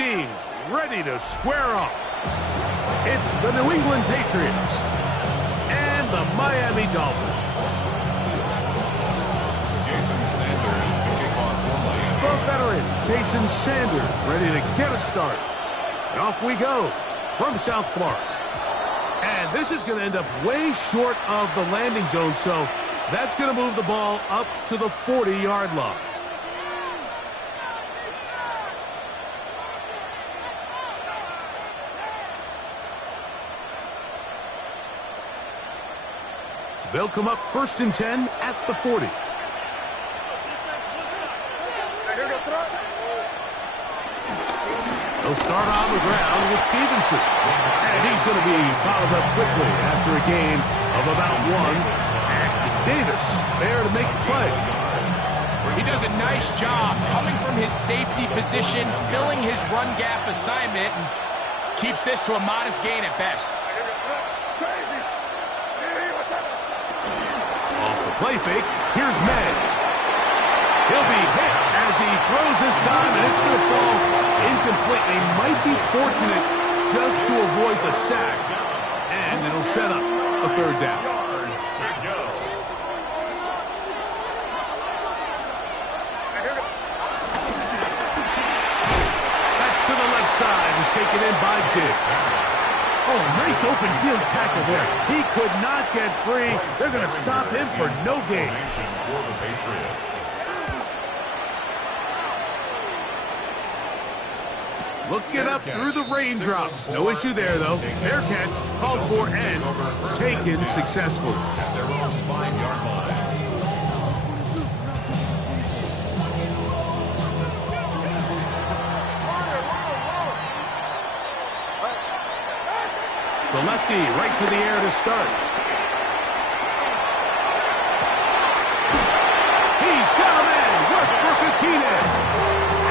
teams ready to square off. It's the New England Patriots and the Miami Dolphins. The veteran Jason Sanders ready to get us started. And off we go from South Florida. And this is going to end up way short of the landing zone, so that's going to move the ball up to the 40-yard line. They'll come up 1st and 10 at the 40. They'll start on the ground with Stevenson. And he's going to be fouled up quickly after a gain of about 1. And Davis there to make the play. He does a nice job coming from his safety position, filling his run gap assignment, and keeps this to a modest gain at best. Off the play fake, here's May. He'll be hit as he throws this time, and it's going to fall incomplete. They might be fortunate just to avoid the sack, and it'll set up a 3rd down. That's to the left side and taken in by Diggs. Oh, nice open field tackle there. He could not get free. They're going to stop him for no gain. Looking up through the raindrops. No issue there, though. Fair catch, called for, and taken successfully. At their own 5-yard line. The lefty right to the air to start. He's got him in. Westbrook-Akines.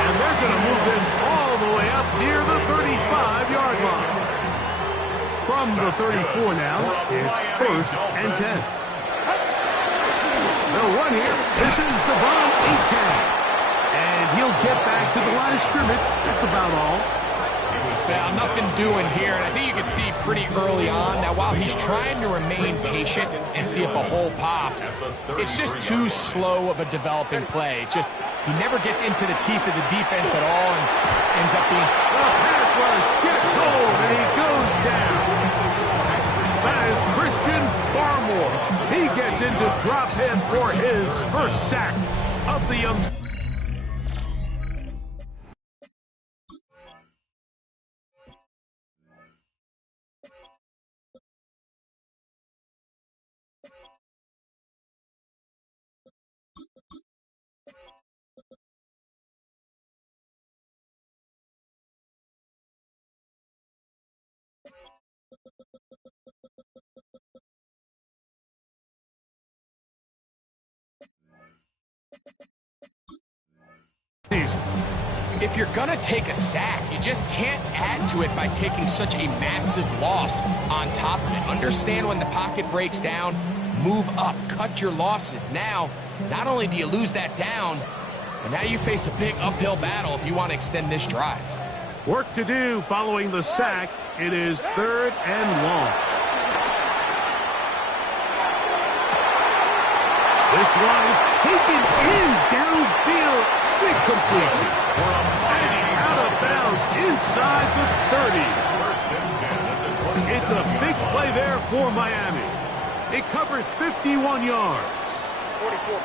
And they're going to move this all the way up near the 35-yard line. From the 34 now, it's 1st and 10. They'll run here. This is Devon Achane. And he'll get back to the line of scrimmage. That's about all. Now, nothing doing here, and I think you can see pretty early on. Now, while he's trying to remain patient and see if a hole pops, it's just too slow of a developing play. He never gets into the teeth of the defense at all and ends up being... The pass rush gets home, and he goes down. That is Christian Barmore. He gets into drop him for his first sack of the young... If you're going to take a sack, you just can't add to it by taking such a massive loss on top of it. Understand when the pocket breaks down, move up, cut your losses. Now, not only do you lose that down, but now you face a big uphill battle if you want to extend this drive. Work to do following the sack. It is 3rd and long. This one is taken in downfield. Big completion. And out of bounds inside the 30. It's a big play there for Miami. It covers 51 yards. 44.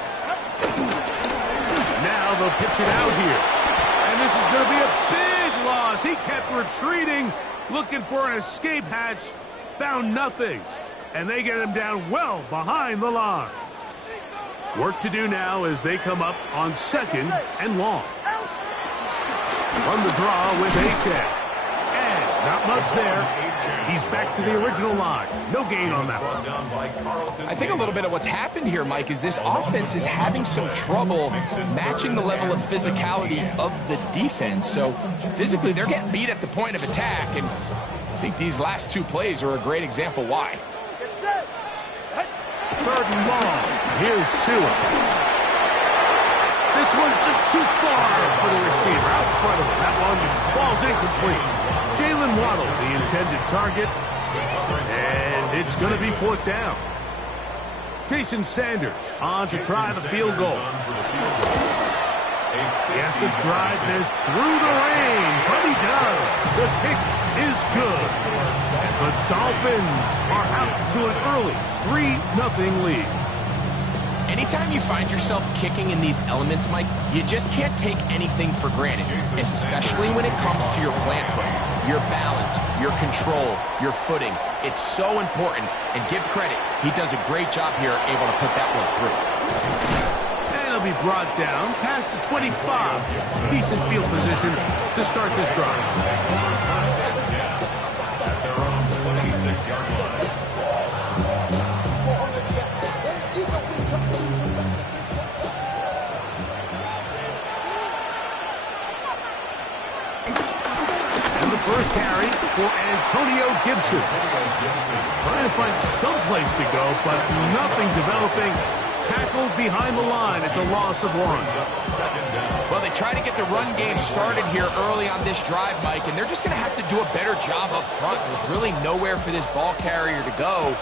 Now they'll pitch it out here. And this is going to be a big loss. He kept retreating, looking for an escape hatch. Found nothing. And they get him down well behind the line. Work to do now as they come up on 2nd and long. Run the draw with Achane. And not much there. He's back to the original line. No gain on that one. I think a little bit of what's happened here, Mike, is this offense is having some trouble matching the level of physicality of the defense. So physically, they're getting beat at the point of attack. And I think these last 2 plays are a great example why. 3rd and long. Here's Tua. This one just too far for the receiver. Out in front of him. That one falls incomplete. Jalen Waddle, the intended target. And it's going to be 4th down. Jason Sanders on to try the field goal. He has to drive this through the rain, but he does. The kick is good. The Dolphins are out to an early 3-0 lead. Anytime you find yourself kicking in these elements, Mike, you just can't take anything for granted, especially when it comes to your plant foot. Your balance, your control, your footing. It's so important, and give credit. He does a great job here, able to put that one through. And he'll be brought down past the 25. Decent field position to start this drive. At their own 26-yard line. First carry for Antonio Gibson. Trying to find some place to go, but nothing developing. Tackled behind the line. It's a loss of 1. Well, they try to get the run game started here early on this drive, Mike, and they're just going to have to do a better job up front. There's really nowhere for this ball carrier to go.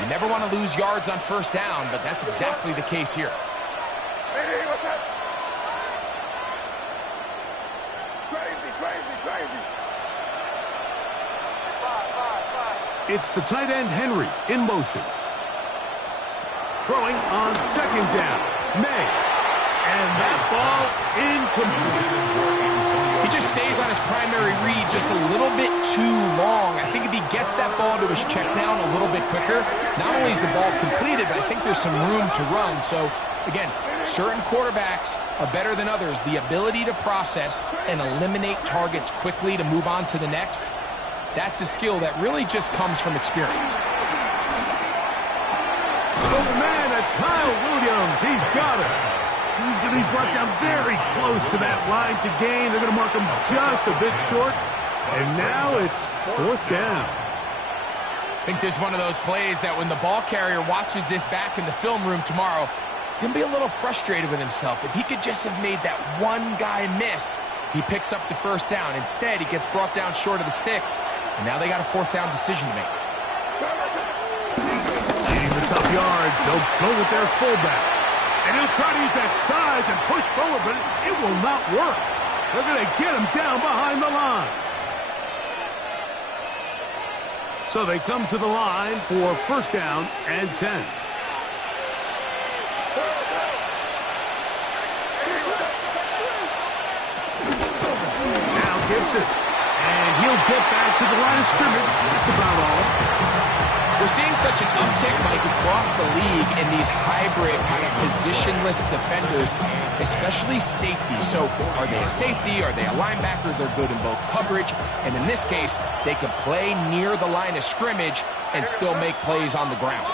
You never want to lose yards on first down, but that's exactly the case here. It's the tight end, Henry, in motion. Throwing on 2nd down. May. And that ball incomplete. He just stays on his primary read just a little bit too long. I think if he gets that ball to his check down a little bit quicker, not only is the ball completed, but I think there's some room to run. So, again, certain quarterbacks are better than others. The ability to process and eliminate targets quickly to move on to the next, that's a skill that really just comes from experience. Oh, man, that's Kyle Williams. He's got it. He's going to be brought down very close to that line to gain. They're going to mark him just a bit short. And now it's 4th down. I think there's one of those plays that when the ball carrier watches this back in the film room tomorrow, he's going to be a little frustrated with himself. If he could just have made that one guy miss, he picks up the first down. Instead, he gets brought down short of the sticks. And now they got a 4th down decision to make. Needing the tough yards, they'll go with their fullback. And he'll try to use that size and push forward, but it will not work. They're going to get him down behind the line. So they come to the line for 1st down and 10. Now Gibson. And he'll get back to the line of scrimmage. That's about all. We're seeing such an uptick, Mike, across the league in these hybrid kind of positionless defenders, especially safety. So are they a safety? Are they a linebacker? They're good in both coverage. And in this case, they can play near the line of scrimmage and still make plays on the ground.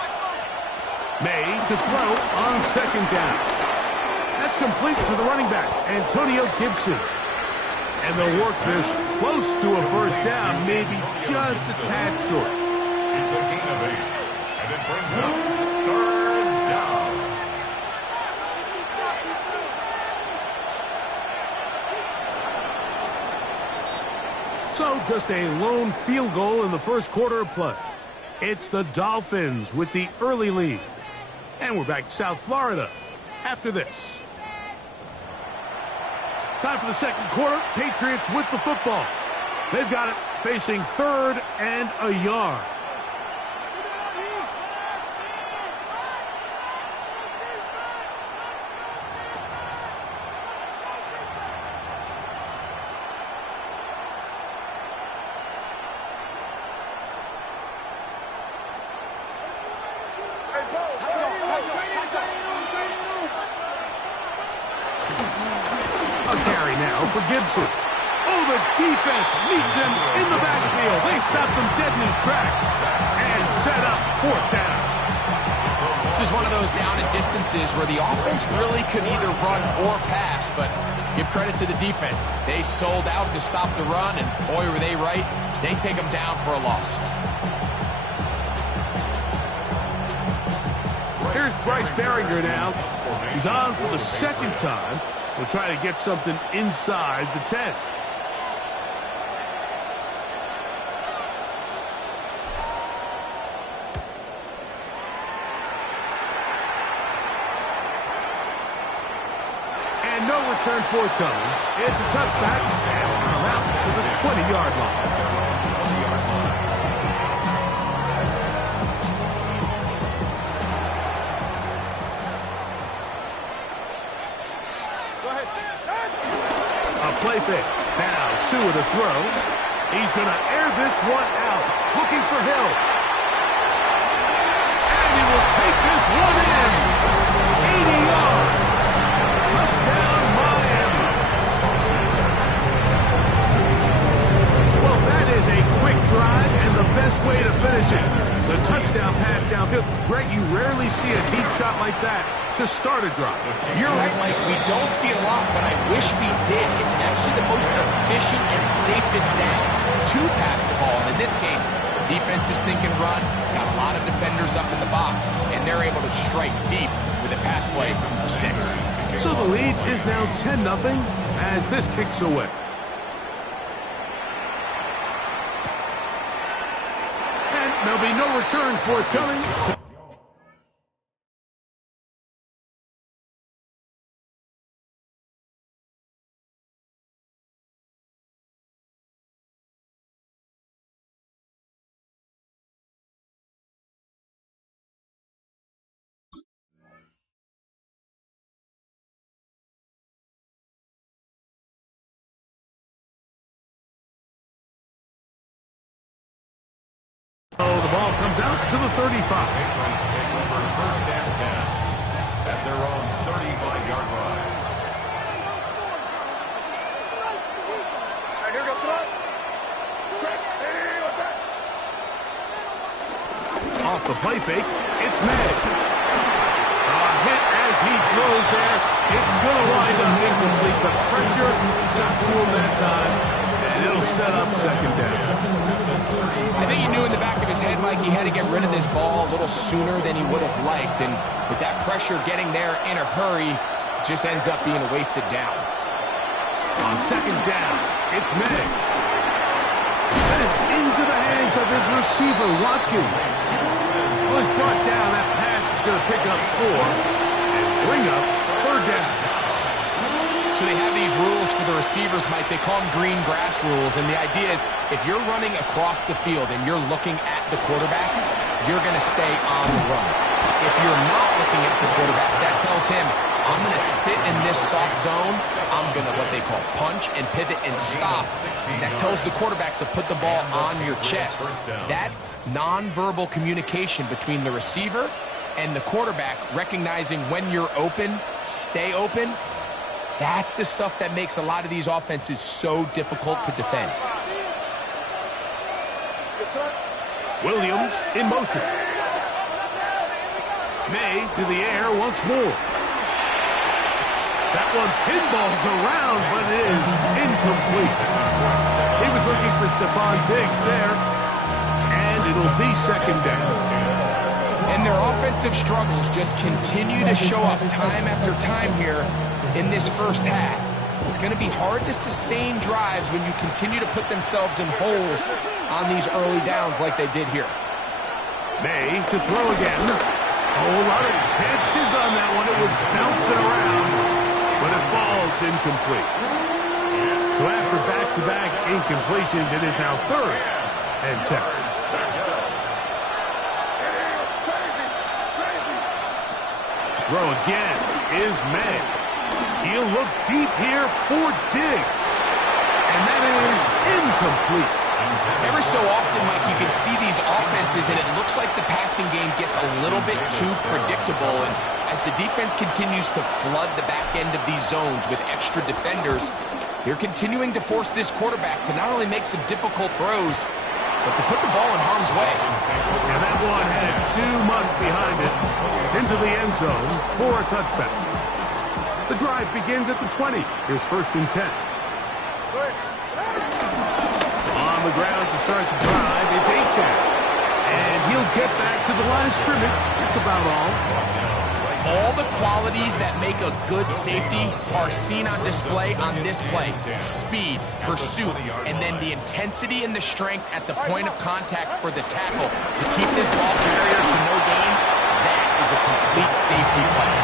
May to throw on 2nd down. That's complete to the running back, Antonio Gibson. And they'll work this close to a 1st down, maybe just a tad short. It's a gain of 8, and it brings up 3rd down. So just a lone field goal in the first quarter of play. It's the Dolphins with the early lead. And we're back to South Florida after this. Time for the second quarter. Patriots with the football. They've got it facing 3rd and a yard. For Gibson. Oh, the defense meets him in the backfield. They stopped him dead in his tracks and set up 4th down. This is one of those down and distances where the offense really could either run or pass, but give credit to the defense. They sold out to stop the run, and boy, were they right. They take them down for a loss. Here's Bryce Behringer now. He's on for the second time. He'll try to get something inside the 10. And no return forthcoming. It's a touchback and around to the 20-yard line. Play fake. Now, 2 of the throw. He's going to air this one out. Looking for Hill. And he will take this one in. 80 yards. Touchdown, Miami. Well, that is a quick drive and the best way to finish it. The touchdown pass downfield. Greg, you rarely see a deep shot like that to start a drive. You're right, Mike. We don't see it a lot, but I wish we did. It's actually the most efficient and safest down to pass the ball. And in this case, the defense is thinking run, got a lot of defenders up in the box, and they're able to strike deep with a pass play for 6. So the lead is now 10-0 as this kicks away. And there'll be no return forthcoming. So the ball comes out to the 35. Patriots take over first and 10 at their own 35-yard line. Off the play fake, it's May. A hit as he throws there. It's going to wind up incomplete. The pressure got to him that time, and it'll set up second down. I think he knew in the back of his head, Mike, he had to get rid of this ball a little sooner than he would have liked. And with that pressure getting there in a hurry, it just ends up being a wasted down. On second down, it's May. And it's into the hands of his receiver, Watkins. Well, he's brought down. That pass is going to pick up 4 and bring up third down. So they have these rules for the receivers, Mike. They call them green grass rules. And the idea is if you're running across the field and you're looking at the quarterback, you're going to stay on the run. If you're not looking at the quarterback, that tells him, I'm going to sit in this soft zone. I'm going to what they call punch and pivot and stop. That tells the quarterback to put the ball on your chest. That nonverbal communication between the receiver and the quarterback, recognizing when you're open, stay open, that's the stuff that makes a lot of these offenses so difficult to defend. Williams in motion. May to the air once more. That one pinballs around, but it is incomplete. He was looking for Stephon Diggs there, and it'll be second down. And their offensive struggles just continue to show up time after time here in this first half. It's going to be hard to sustain drives when you continue to put themselves in holes on these early downs like they did here. May to throw again. A whole lot of chances on that one. It was bouncing around, but it falls incomplete. So after back-to-back incompletions, it is now 3rd and 10. Throw again is May. He'll look deep here for Diggs. And that is incomplete. Every so often, Mike, you can see these offenses, and it looks like the passing game gets a little bit too predictable. And as the defense continues to flood the back end of these zones with extra defenders, they're continuing to force this quarterback to not only make some difficult throws, but to put the ball in harm's way. And that one had too much behind it. It's into the end zone for a touchback. The drive begins at the 20. Here's 1st and 10. On the ground to start the drive, it's Achane. And he'll get back to the line of scrimmage that's about all. All the qualities that make a good safety are seen on display on this play. Speed, pursuit, and then the intensity and the strength at the point of contact for the tackle to keep this ball carrier to no gain. That is a complete safety play.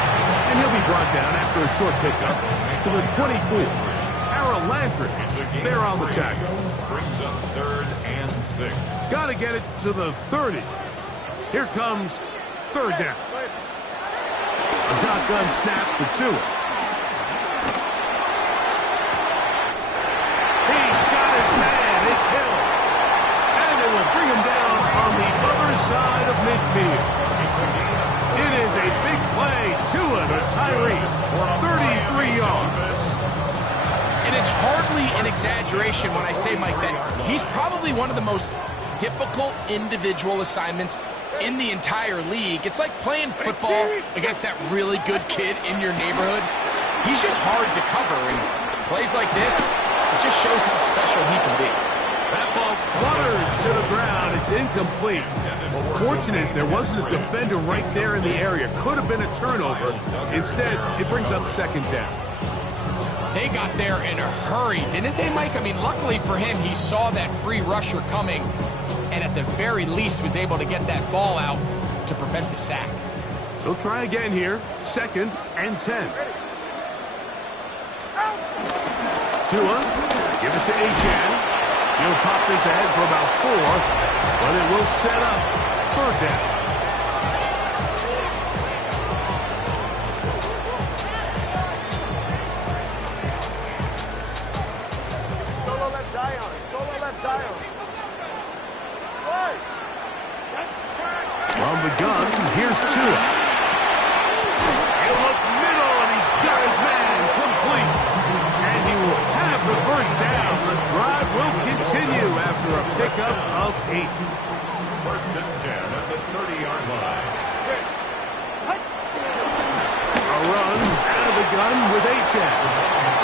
And he'll be brought down after a short pickup to the 24. Harold Landry there on the tackle. Brings up 3rd and 6. Got to get it to the 30. Here comes 3rd down. A shotgun snap to Tua. He's got his man. It's Hill. And they will bring him down on the other side of midfield. It is a big play. Tua to Tyree. 33 yards. And it's hardly an exaggeration when I say, Mike, that he's probably one of the most difficult individual assignments in the entire league. It's like playing football against that really good kid in your neighborhood. He's just hard to cover, and plays like this, it just shows how special he can be. That ball flutters to the ground. It's incomplete. Well, fortunate there wasn't a defender right there in the area. Could have been a turnover. Instead, it brings up 2nd down. They got there in a hurry, didn't they, Mike? I mean, luckily for him, he saw that free rusher coming, and at the very least was able to get that ball out to prevent the sack. They'll try again here. 2nd and 10. Tua, give it to Achane. He'll pop this ahead for about 4, but it will set up 3rd down. From the gun, here's Tua. He'll look middle, and he's got his man complete. And he will have the 1st down. The drive will continue after a pickup of 8. 1st and 10 at the 30-yard line. A run out of the gun with Achane.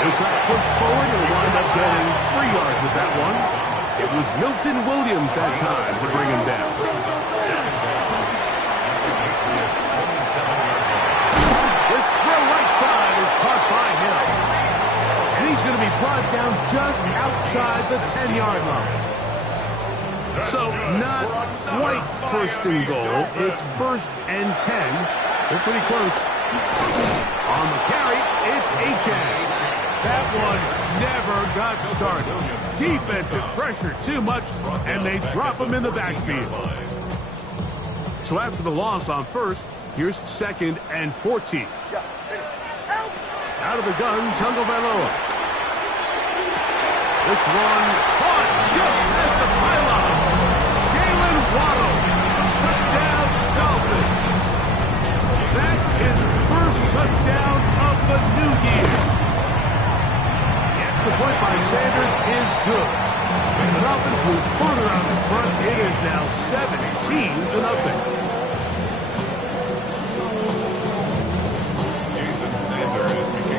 He'll try to push forward and wind up getting 3 yards with that one. It was Milton Williams that time to bring him down. This throw right side is caught by Hill. And he's going to be brought down just outside the 10-yard line. So not quite 1st and goal. It's 1st and 10. They're pretty close. On the carry, it's Achane. That one never got started. Defensive pressure too much, and they drop him in the backfield. So after the loss on 1st, here's 2nd and 14. Out of the gun, Tagovailoa. This one caught just past the pylon. Jalen Waddle. Touchdown, Dolphins. That's his 1st touchdown of the new year. The point by Sanders is good. And the Dolphins move further out in front. It is now 17-0.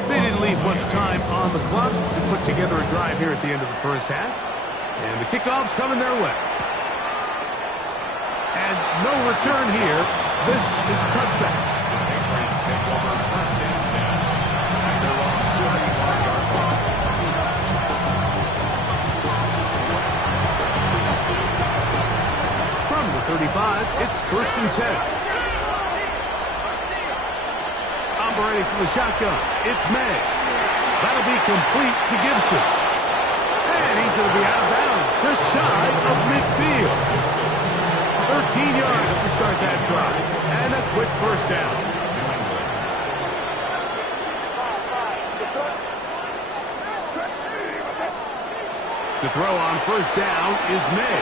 They didn't leave much time on the clock to put together a drive here at the end of the 1st half. And the kickoff's coming their way. And no return here. This is a touchback. The Patriots take over 1st and 10 at their own 35-yard line. From the 35, it's 1st and 10. Operating from the shotgun, it's May. That'll be complete to Gibson. And he's going to be out of bounds, just shy of midfield. 13 yards to start that drive. And a quick 1st down. To throw on 1st down is May.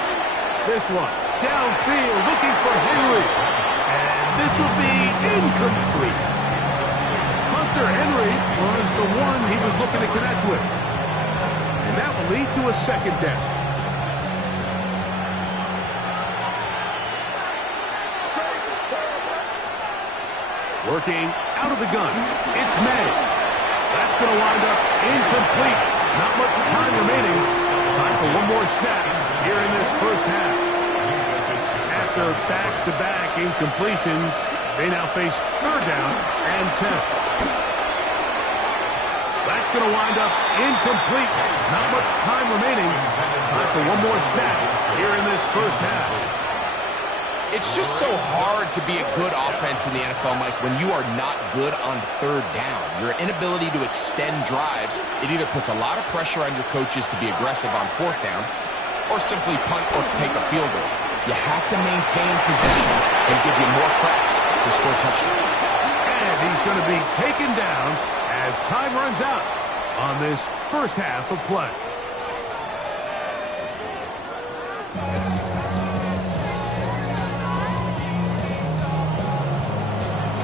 This one, downfield, looking for Henry. And this will be incomplete. Hunter Henry was the one he was looking to connect with. And that will lead to a 2nd down. Working out of the gun, it's May. That's going to wind up incomplete. Not much time remaining. Time for one more snap here in this 1st half. After back-to-back incompletions, They now face third down and 10. That's going to wind up incomplete. There's not much time remaining. Time for one more snap here in this first half. It's just so hard to be a good offense in the NFL, Mike, when you are not good on third down. Your inability to extend drives, it either puts a lot of pressure on your coaches to be aggressive on fourth down or simply punt or take a field goal. You have to maintain possession and give you more cracks to score touchdowns. And he's going to be taken down as time runs out on this first half of play.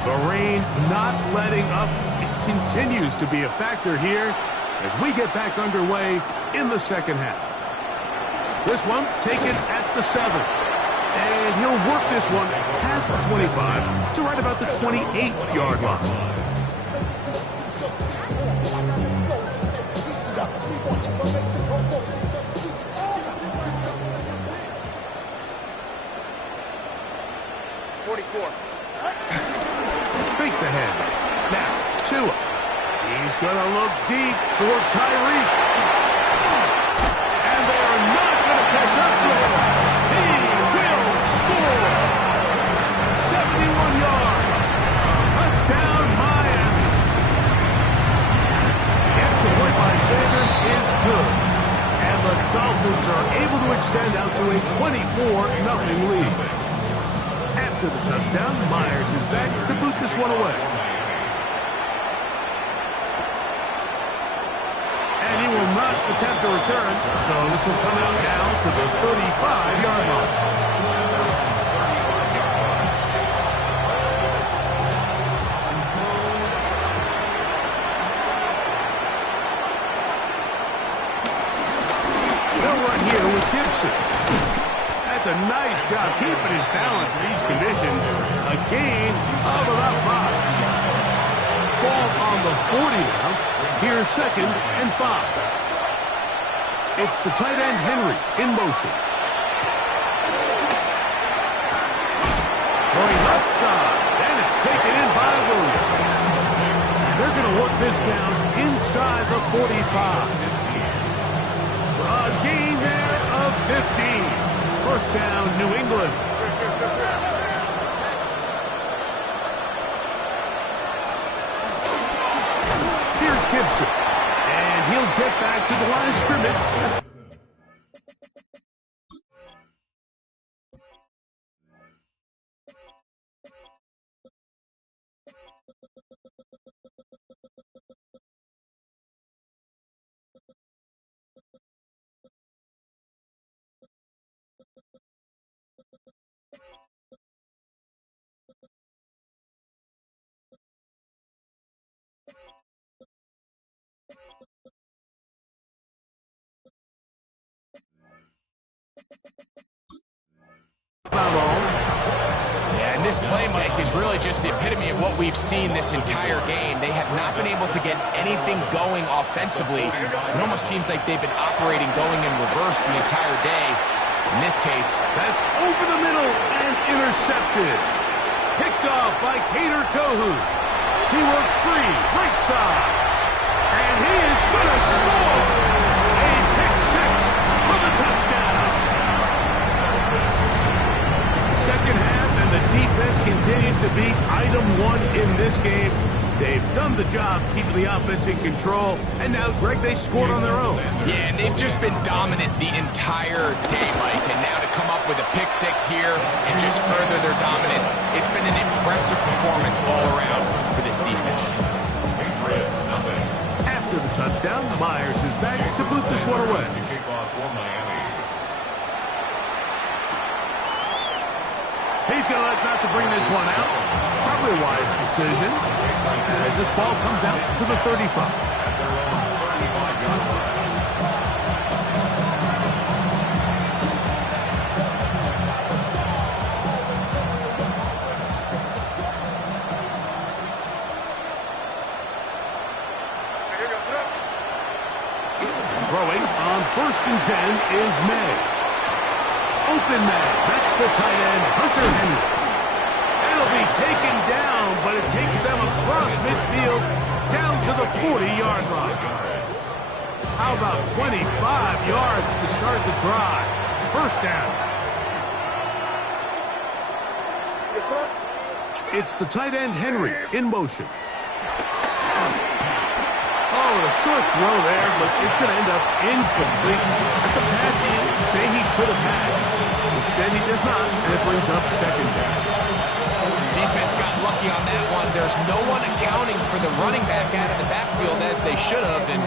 The rain not letting up. It continues to be a factor here as we get back underway in the second half. This one taken at the 7. And he'll work this one past the 25 to right about the 28-yard line. Fake the head. Now, Tua. He's going to look deep for Tyreek. And they are not going to catch up to him. He will score. 71 yards. Touchdown, Miami. The extra point by Sanders is good. And the Dolphins are able to extend out to a 24-0 lead. After the touchdown, Myers is back to boot this one away. And he will not attempt a return, so this will come out down to the 35-yard line. They'll run here with Gibson. That's a nice job keeping his balance in these conditions. A gain of about 5. Ball on the 40 now. Here's 2nd and 5. It's the tight end Henry in motion. Going left side. And it's taken in by Williams. They're going to work this down inside the 45. A gain there of 15. First down, New England. Here's Gibson. And he'll get back to the line of scrimmage. Yeah, and this play, Mike, is really just the epitome of what we've seen this entire game. They have not been able to get anything going offensively. It almost seems like they've been operating going in reverse the entire day. In this case, that's over the middle and intercepted. Picked off by Kader Kohu. He works free, right side. And he is going to score. A pick 6 for the touchdown. Second half, and the defense continues to be item 1 in this game. They've done the job keeping the offense in control, and now, Greg, they scored on their own. Yeah, and they've just been dominant the entire day, Mike, and now to come up with a pick 6 here and just further their dominance, it's been an impressive performance all around for this defense. After the touchdown, Myers is back to boot this one away. He's going to elect not to bring this one out. Probably a wise decision as this ball comes out to the 35. Throwing on 1st and 10 is May. Open man. That's the tight end, Hunter Henry. And It'll be taken down, but it takes them across midfield down to the 40-yard line. How about 25 yards to start the drive? First down. It's the tight end, Henry, in motion. Oh, a short throw there, but it's going to end up incomplete. That's a pass he say he should have had. Instead, he does not, and it brings up second down. Defense got lucky on that one. There's no one accounting for the running back out of the backfield as they should have, and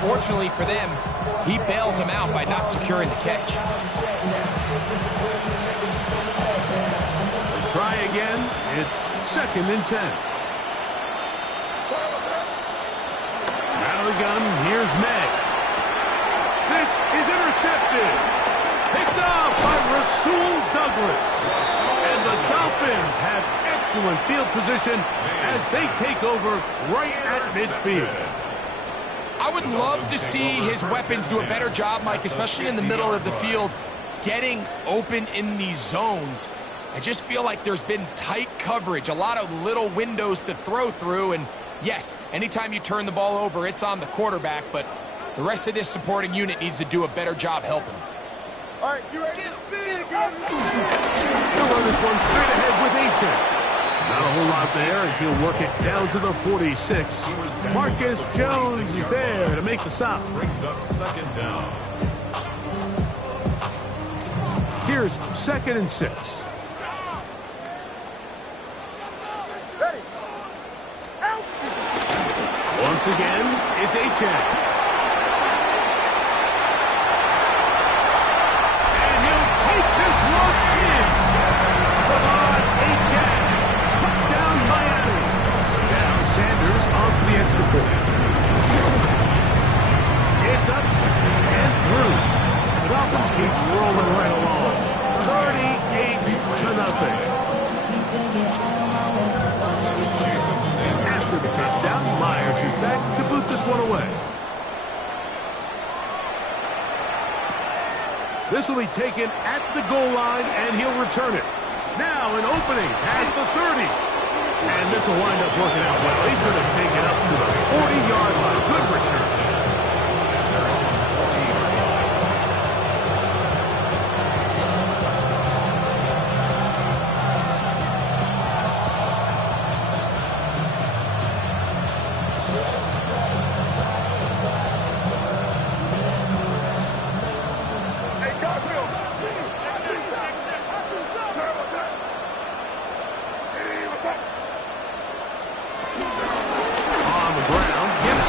fortunately for them, he bails them out by not securing the catch. Try again. It's 2nd and 10. Out of the gun, here's May. This is intercepted. Picked off by Rasul Douglas. And the Dolphins have excellent field position as they take over right at midfield. I would love to see his weapons do a better job, Mike, especially in the middle of the field, getting open in these zones. I just feel like there's been tight coverage, a lot of little windows to throw through, and yes, anytime you turn the ball over, it's on the quarterback, but the rest of this supporting unit needs to do a better job helping. All right, you ready? He'll run this one straight ahead with Espn. Not a whole lot there as he'll work it down to the 46. Marcus Jones is there to make the stop. Brings up 2nd down. Here's 2nd and 6. Ready? Out! Once again, it's Espn. And he'll take this one in. Come on, Espn. Touchdown, Miami. Now Sanders off the extra point. It's up and through. The Dolphins keep rolling right along. 38-0. After the touchdown, Myers is back to boot this one away. This will be taken at the goal line, and he'll return it. Now an opening past the 30. And this will wind up working out well. He's going to take it up to the 40-yard line. Good return.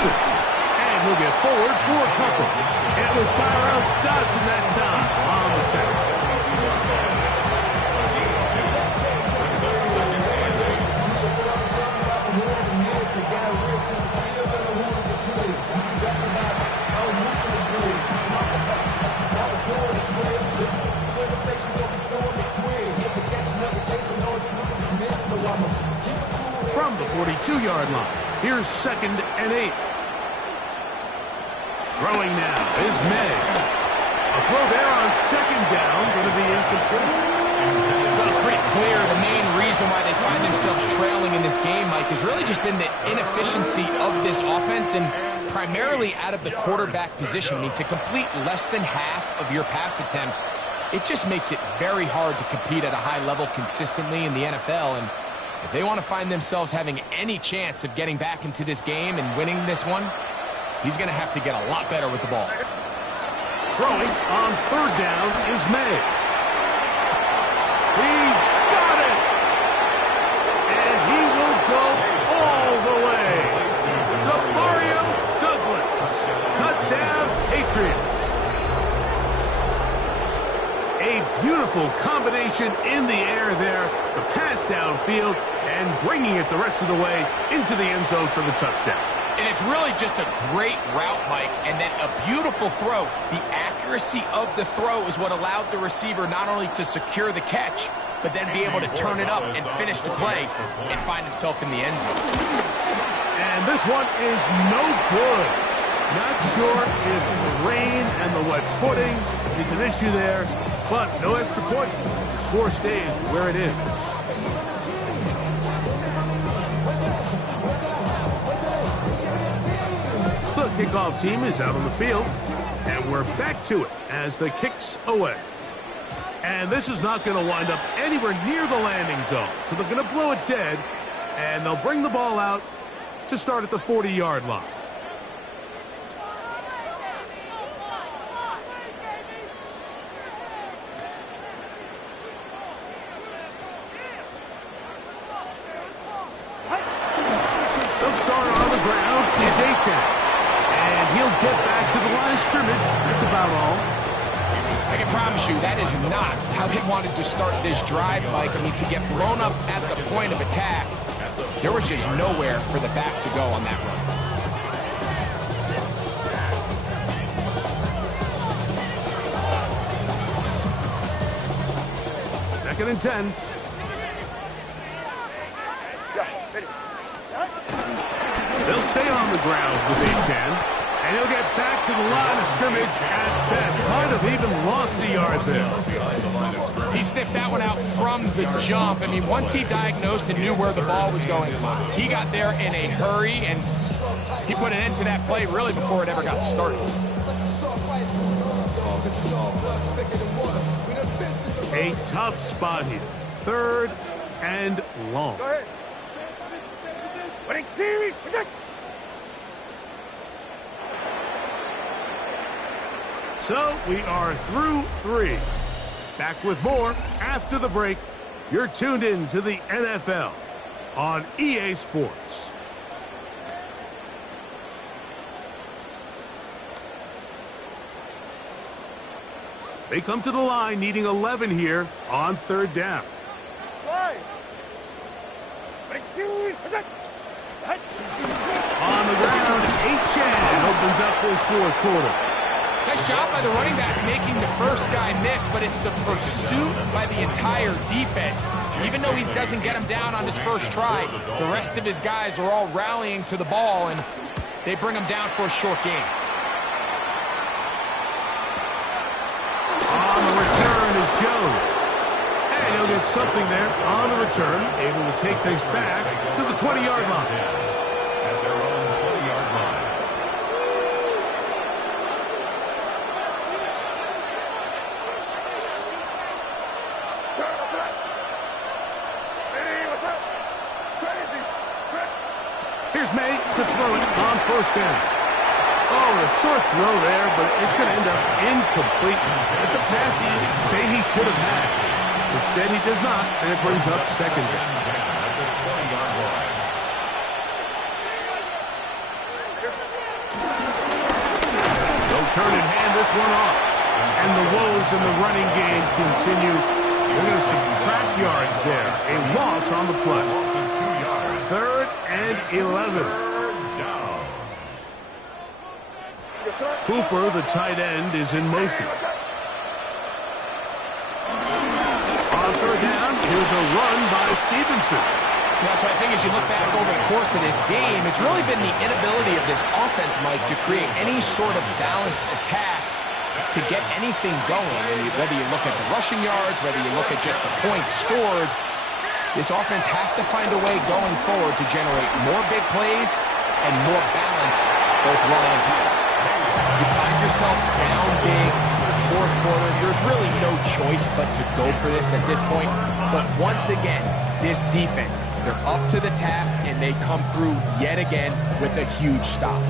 And he'll get forward for a couple. It was Tyrell Dodson that time on the tackle. From the 42-yard line, here's 2nd and 8. Throwing now is May. A throw there on 2nd down, going to be incomplete. Well, it's pretty clear the main reason why they find themselves trailing in this game, Mike, has really just been the inefficiency of this offense and primarily out of the quarterback position. I mean, to complete less than half of your pass attempts, it just makes it very hard to compete at a high level consistently in the NFL. And if they want to find themselves having any chance of getting back into this game and winning this one, he's going to have to get a lot better with the ball. Throwing on 3rd down is May. He's got it! And he will go all the way to Mario Douglas. Touchdown, Patriots. A beautiful combination in the air there. The pass downfield and bringing it the rest of the way into the end zone for the touchdown. And it's really just a great route, Mike, and then a beautiful throw. The accuracy of the throw is what allowed the receiver not only to secure the catch, but then be able to turn it up and finish the play and find himself in the end zone. And this one is no good. Not sure if the rain and the wet footing is an issue there, but no extra point. The score stays where it is. kickoff team is out on the field, and we're back to it as the kick's away. And this is not going to wind up anywhere near the landing zone, so they're going to blow it dead, and they'll bring the ball out to start at the 40-yard line. They'll start on the ground. It's Espn. And he'll get back to the line of scrimmage. That's about all. I can promise you that is not how they wanted to start this drive, Mike. I mean, to get blown up at the point of attack, there was just nowhere for the back to go on that run. Second and 10. They'll stay on the ground with Espn. And he'll get back to the line of scrimmage at best. Might have even lost a yard there. He sniffed that one out from the jump. I mean, once he diagnosed and knew where the ball was going, he got there in a hurry, and he put an end to that play really before it ever got started. A tough spot here. Third and long. Go ahead. So we are through 3. Back with more after the break. You're tuned in to the NFL on EA Sports. They come to the line needing 11 here on third down. On the ground, Espn opens up this fourth quarter. Nice job by the running back making the first guy miss, but it's the pursuit by the entire defense. Even though he doesn't get him down on his first try, the rest of his guys are all rallying to the ball, and they bring him down for a short gain. On the return is Jones. And he'll get something there on the return, able to take things back to the 20-yard line. Here's May to throw it on first down. Oh, a short throw there, but it's going to end up incomplete. It's a pass he'd say he should have had. Instead, he does not, and it brings up second down. They'll turn and hand this one off. And the woes in the running game continue. We're going to subtract yards there. A loss on the play. Third and 11. Cooper, the tight end, is in motion. On third down, here's a run by Stevenson. Yeah, so I think as you look back over the course of this game, it's really been the inability of this offense, Mike, to create any sort of balanced attack to get anything going. And whether you look at the rushing yards, whether you look at just the points scored, this offense has to find a way going forward to generate more big plays and more balance, both run and pass. You find yourself down big to the fourth quarter. There's really no choice but to go for this at this point. But once again, this defense, they're up to the task, and they come through yet again with a huge stop.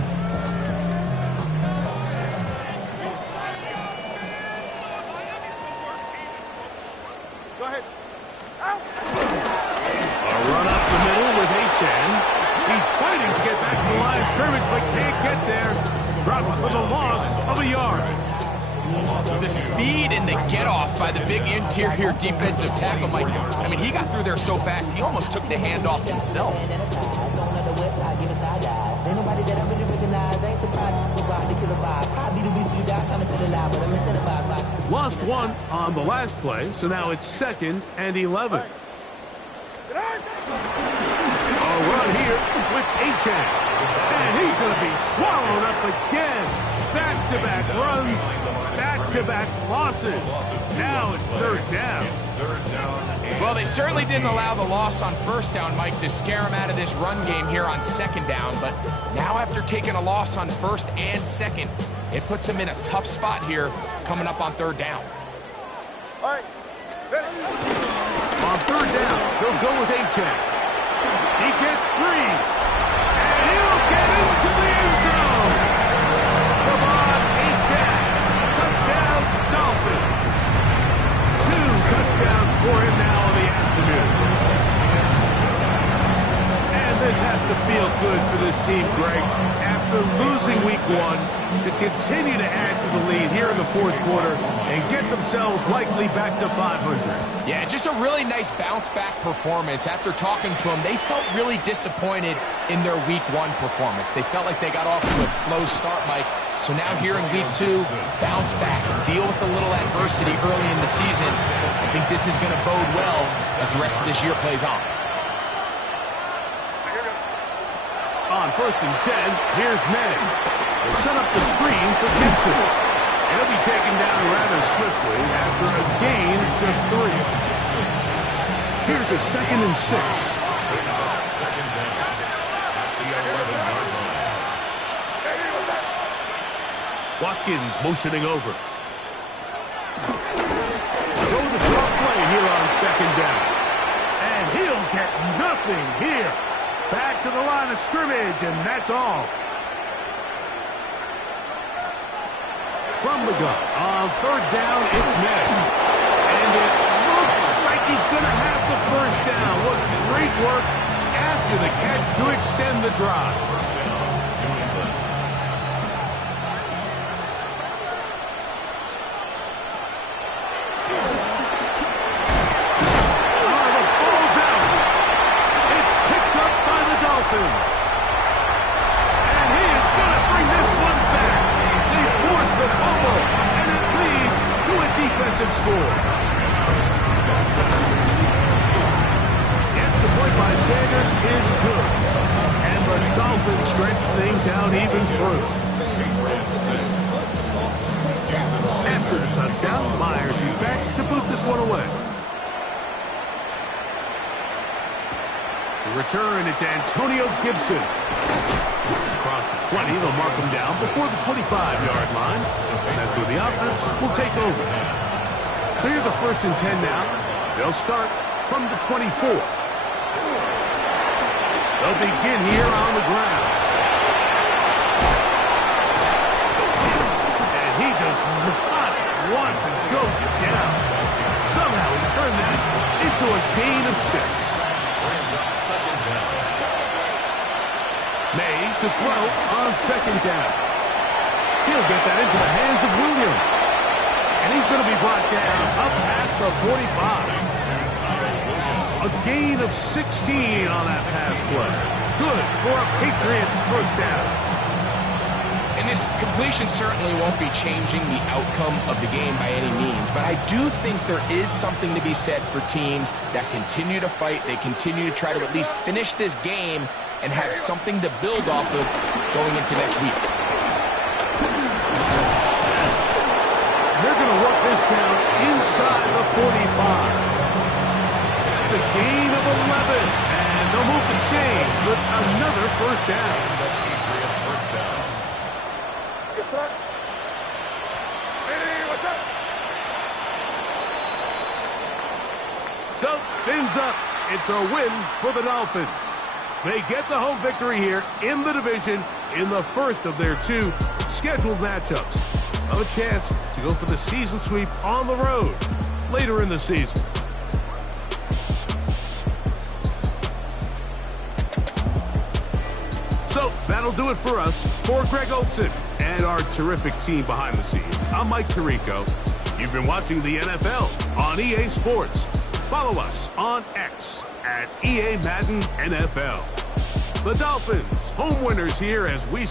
Go ahead. A run up the middle with Espn. He's fighting to get back to the line of scrimmage, but can't get there. Dropped for the loss of a yard. The speed and the get-off by the big interior defensive tackle, Mike. I mean, he got through there so fast, he almost took the handoff himself. Lost one on the last play, so now it's second and 11. A run here with Espn. And he's going to be swallowed up again. Back-to-back runs. Back-to-back losses. Now it's third down. Well, they certainly didn't allow the loss on first down, Mike, to scare him out of this run game here on second down. But now after taking a loss on first and second, it puts him in a tough spot here coming up on third down. All right. On third down, they'll go with A-check. He gets free. And he'll get into the end zone. Come on, A-check. Touchdown, Dolphins. 2 touchdowns for him now in the afternoon. And this has to feel good for this team, Greg. After losing week 1, to continue to add to the lead here in the fourth quarter and get themselves likely back to 500. Yeah, just a really nice bounce-back performance. After talking to them, they felt really disappointed in their week 1 performance. They felt like they got off to a slow start, Mike. So now here in week 2, bounce back, deal with a little adversity early in the season. I think this is going to bode well as the rest of this year plays on. On first and 10, here's Meg. They'll set up the screen for Gibson. He'll be taken down rather swiftly after a gain of just 3. Here's a 2nd and 6. Second down at the 11-yard line. Watkins motioning over. Go the draw play here on second down. And he'll get nothing here. Back to the line of scrimmage, and that's all. From the gun, on third down, it's Meg. And it looks like he's going to have the first down. What great work after the catch to extend the drive. And he is going to bring this one back. They force the fumble, and it leads to a defensive score. Yet the point by Sanders is good. And the Dolphins stretch things out even further. After the touchdown, Myers is back to boot this one away. Return, it's Antonio Gibson. Across the 20, they'll mark him down before the 25-yard line. That's where the offense will take over. So here's a 1st and 10 now. They'll start from the 24. They'll begin here on the ground. And he does not want to go down. Somehow he turned that into a gain of 6. May to throw on second down. He'll get that into the hands of Williams. And he's going to be brought down up past the 45. A gain of 16 on that pass play. Good for a Patriots first down. And this completion certainly won't be changing the outcome of the game by any means, but I do think there is something to be said for teams that continue to fight. They continue to try to at least finish this game and have something to build off of going into next week. They're going to work this down inside the 45. That's a gain of 11, and they'll move the chains with another first down. So, fins up. It's a win for the Dolphins. They get the home victory here in the division in the first of their 2 scheduled matchups. A chance to go for the season sweep on the road later in the season. So that'll do it for us. For Greg Olson and our terrific team behind the scenes, I'm Mike Tirico. You've been watching the NFL on EA Sports. Follow us on X at EA Madden NFL. The Dolphins, home winners here as we